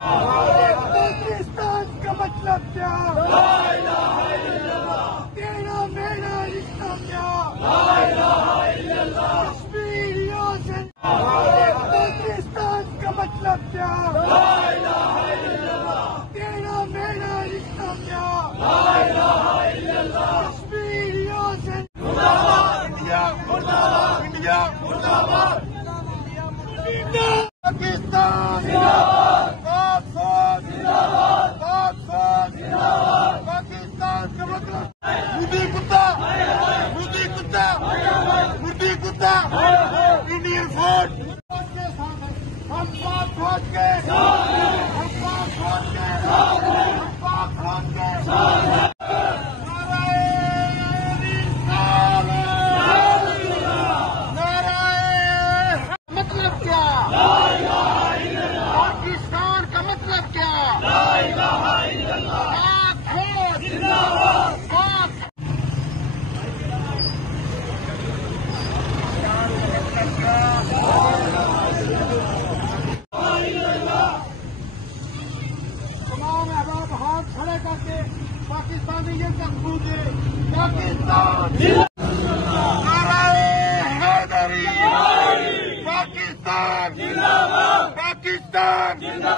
پاکستان کا مطلب کیا؟ لا الہ الا اللہ. تیرا میرا رشتہ کیا؟ لا الہ الا اللہ. کشمیریوں سے پاکستان کا مطلب کیا؟ لا الہ الا اللہ. تیرا میرا رشتہ کیا؟ لا الہ الا اللہ. کشمیریوں سے انڈیا مرد آباد. انڈیا مرد آباد. پاکستان پاک فوج پاک فوج پاکستان کا مطلب مودی کتا مودی کتا مودی کتا. انڈین فوج ہم پاک فوج کے ہم پاک فوج کے ہم پاک فوج کے. مطلب کیا؟ پاکستان کا مطلب کیا؟ پاک فوج پاک. تمام احباب ہاتھ کھڑے کر کے پاکستانی یہ تک پوچھے پاکستان